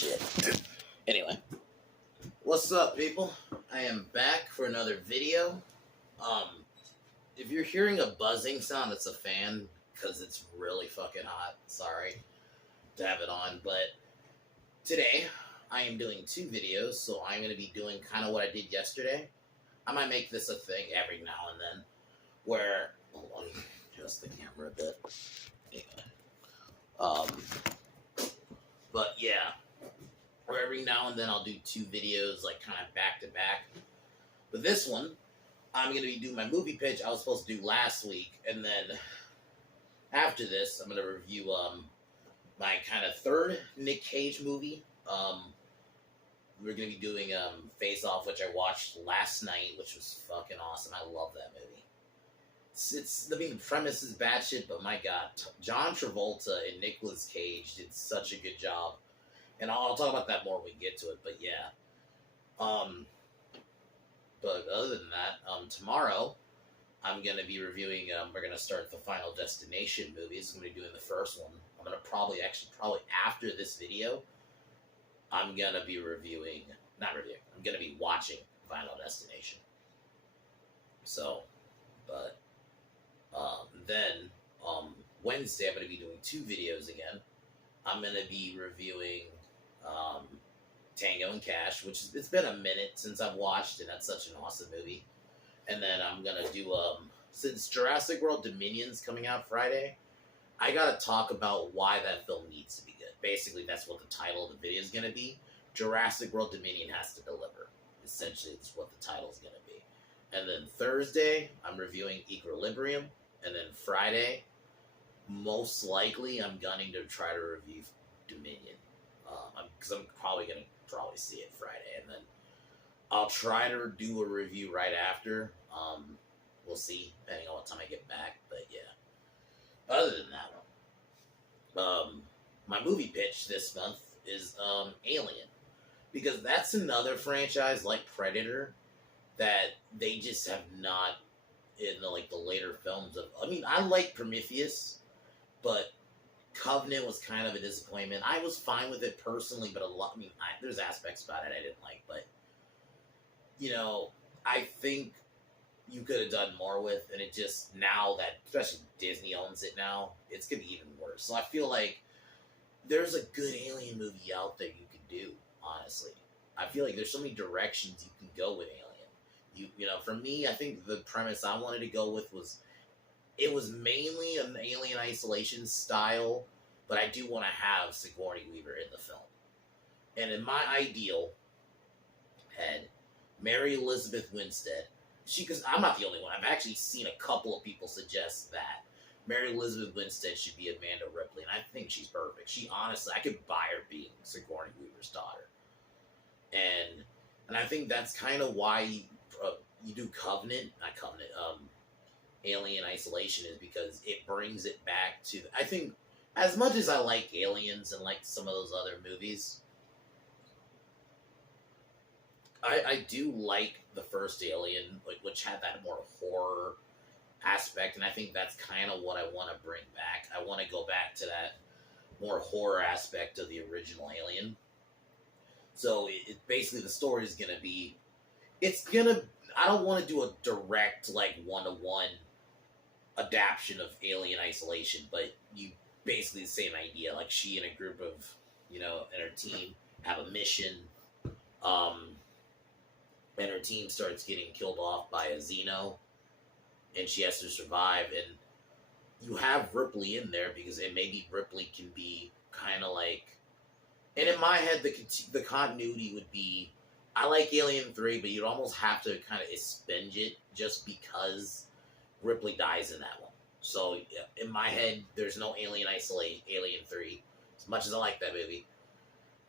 shit. Anyway, what's up, people? I am back for another video. If you're hearing a buzzing sound, it's a fan because it's really fucking hot. Sorry to have it on, but today I am doing two videos, so I'm going to be doing kind of what I did yesterday. I might make this a thing every now and then, where let me adjust the camera a bit. Anyway, but yeah, where every now and then I'll do two videos, like kind of back to back. But this one, I'm going to be doing my movie pitch I was supposed to do last week, and then after this, I'm going to review my kind of third Nick Cage movie. We're going to be doing Face Off, which I watched last night, which was fucking awesome. I love that movie. I mean, the premise is bad shit, but my God, John Travolta and Nicolas Cage did such a good job. And I'll talk about that more when we get to it, but yeah. But other than that, tomorrow, I'm going to be reviewing, we're going to start the Final Destination movies. I'm going to be doing the first one. I'm going to probably after this video, I'm going to be I'm going to be watching Final Destination. So, but, then, Wednesday, I'm going to be doing two videos again. I'm going to be reviewing, Tango and Cash, which it's been a minute since I've watched, and that's such an awesome movie. And then I'm going to do, since Jurassic World Dominion's coming out Friday, I got to talk about why that film needs to be good. Basically, that's what the title of the video is going to be. Jurassic World Dominion has to deliver. Essentially, it's what the title is going to be. And then Thursday, I'm reviewing Equilibrium. And then Friday, most likely, I'm gunning to try to review Dominion. Because I'm probably going to see it Friday. And then I'll try to do a review right after. We'll see, depending on what time I get back. But yeah. Other than that, my movie pitch this month is Alien. Because that's another franchise like Predator that they just have not, in the later films of, I mean, I like Prometheus, but Covenant was kind of a disappointment. I was fine with it personally, but there's aspects about it I didn't like, but, I think you could have done more with, and it just, now that, especially Disney owns it now, it's going to be even worse. So I feel like there's a good Alien movie out there you could do, honestly. I feel like there's so many directions you can go with Alien. For me, I think the premise I wanted to go with it was mainly an Alien Isolation style, but I do want to have Sigourney Weaver in the film. And in my ideal head, Mary Elizabeth Winstead, because I'm not the only one. I've actually seen a couple of people suggest that Mary Elizabeth Winstead should be Amanda Ripley, and I think she's perfect. She honestly, I could buy her being Sigourney Weaver's daughter. And I think that's kind of why you do Alien Isolation, is because it brings it back to, I think, as much as I like Aliens and like some of those other movies, I do like the first Alien, which had that more horror aspect, and I think that's kind of what I want to bring back. I want to go back to that more horror aspect of the original Alien. So it basically, the story is going to be, I don't want to do a direct, one-to-one adaptation of Alien Isolation, but basically the same idea. Like, she and a group of, and her team have a mission, and her team starts getting killed off by a Xeno, and she has to survive, and you have Ripley in there, because maybe Ripley can be kind of like, and in my head, the continuity would be, I like Alien 3, but you'd almost have to kind of expenge it just because Ripley dies in that one. So, in my head, there's no Alien 3. As much as I like that movie,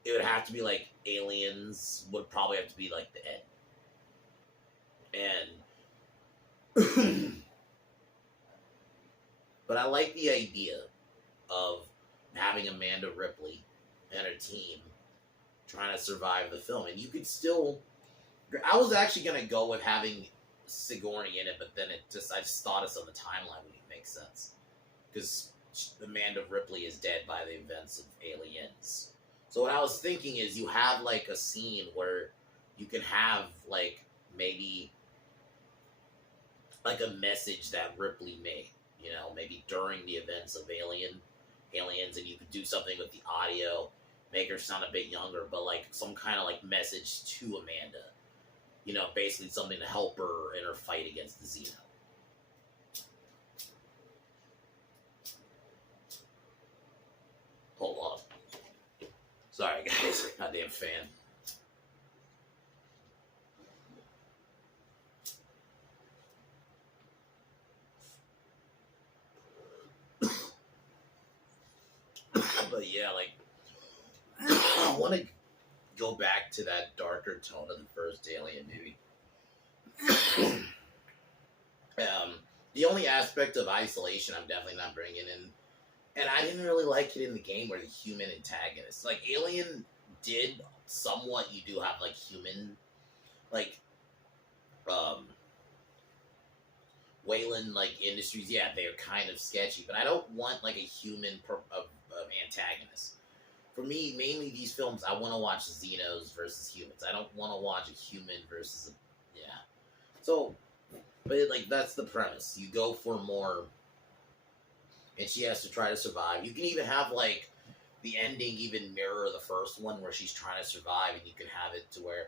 it would have to be like Aliens would probably have to be like the end. And but I like the idea of having Amanda Ripley and her team trying to survive the film. And you could still, I was actually going to go with having Sigourney in it, but then I just thought of the timeline would make sense. Because Amanda Ripley is dead by the events of Aliens. So what I was thinking is you have like a scene where you can have like maybe like a message that Ripley made, maybe during the events of aliens, and you could do something with the audio, make her sound a bit younger, but like some kind of like message to Amanda, basically something to help her in her fight against the Xeno. Hold on. Sorry, guys. Goddamn fan. But yeah, like, I want to go back to that darker tone of the first Alien movie. The only aspect of isolation I'm definitely not bringing in, and I didn't really like it in the game, where the human antagonist. Like, Alien did somewhat, you do have, like, human, like, Wayland, like, Industries, yeah, they're kind of sketchy, but I don't want, like, a human antagonist. For me, mainly these films, I want to watch Xenos versus humans. I don't want to watch a human versus a, yeah. So, but like, that's the premise. You go for more, and she has to try to survive. You can even have, like, the ending even mirror the first one, where she's trying to survive, and you can have it to where,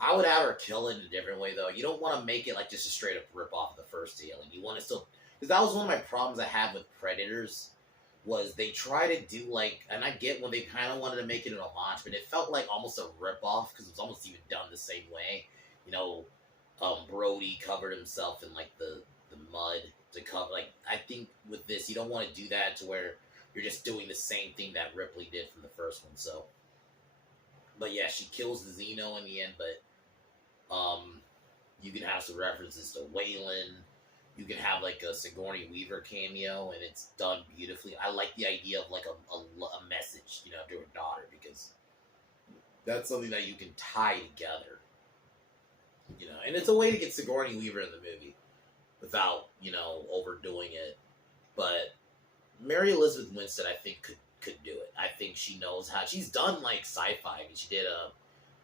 I would have her kill it in a different way, though. You don't want to make it like just a straight up rip off of the first Alien. You want to still, because that was one of my problems I had with Predators, was they try to do like, and I get when they kind of wanted to make it an homage, but it felt like almost a rip off, because it was almost even done the same way. Brody covered himself in like the mud to cover. Like, I think with this, you don't want to do that to where you're just doing the same thing that Ripley did from the first one. So, but yeah, she kills the Xeno in the end, but you can have some references to Wayland. You can have like a Sigourney Weaver cameo, and it's done beautifully. I like the idea of like a message, to her daughter, because that's something that you can tie together. And it's a way to get Sigourney Weaver in the movie without, overdoing it. But Mary Elizabeth Winstead, I think, could do it. I think she knows how. She's done like sci-fi. I mean, she did a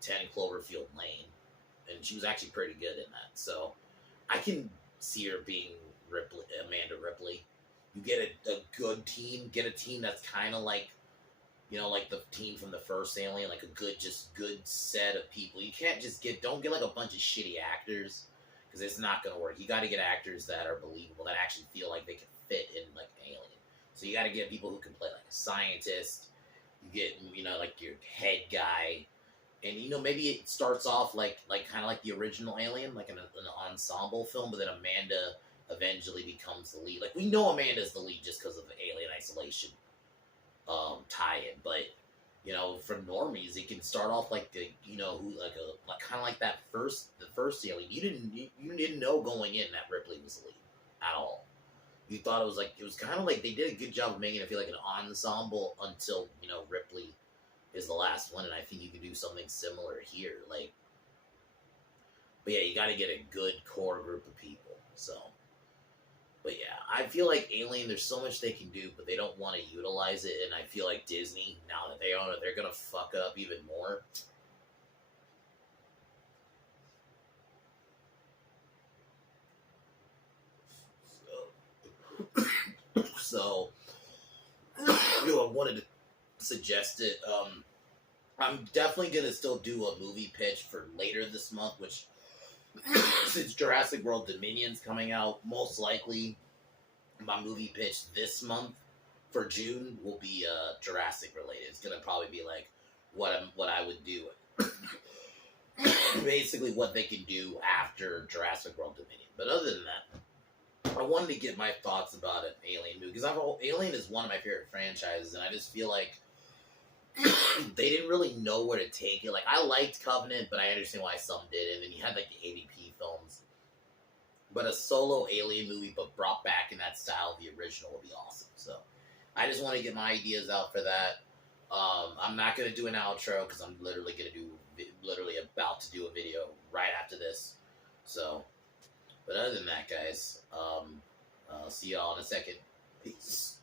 10 Cloverfield Lane, and she was actually pretty good in that. So I can see her being Amanda Ripley. You get a good team, get a team that's kind of like, like the team from the first Alien, like a good set of people. You can't just don't get like a bunch of shitty actors, because it's not going to work. You got to get actors that are believable, that actually feel like they can fit in like Alien. So you got to get people who can play like a scientist. You get, like your head guy. And, maybe it starts off like kind of like the original Alien, like an ensemble film, but then Amanda eventually becomes the lead. Like, we know Amanda's the lead just because of the Alien Isolation tie-in, but, for normies, it can start off like the, like kind of like the first Alien. You didn't know going in that Ripley was the lead at all. You thought it was kind of like they did a good job of making it feel like an ensemble until, Ripley is the last one, and I think you could do something similar here. Like, but yeah, you got to get a good core group of people. So, but yeah, I feel like Alien, there's so much they can do, but they don't want to utilize it, and I feel like Disney, now that they own it, they're gonna fuck up even more. So I wanted to suggest it. I'm definitely gonna still do a movie pitch for later this month, which, since Jurassic World Dominion's coming out, most likely my movie pitch this month for June will be Jurassic related. It's gonna probably be like what I would do, basically what they can do after Jurassic World Dominion. But other than that, I wanted to get my thoughts about an Alien movie, because Alien is one of my favorite franchises, and I just feel like they didn't really know where to take it. Like, I liked Covenant, but I understand why some did. And then you had like the AVP films, but a solo Alien movie, but brought back in that style of the original, would be awesome. So I just want to get my ideas out for that. I'm not gonna do an outro, because I'm literally about to do a video right after this. So, but other than that, guys, I'll see y'all in a second. Peace.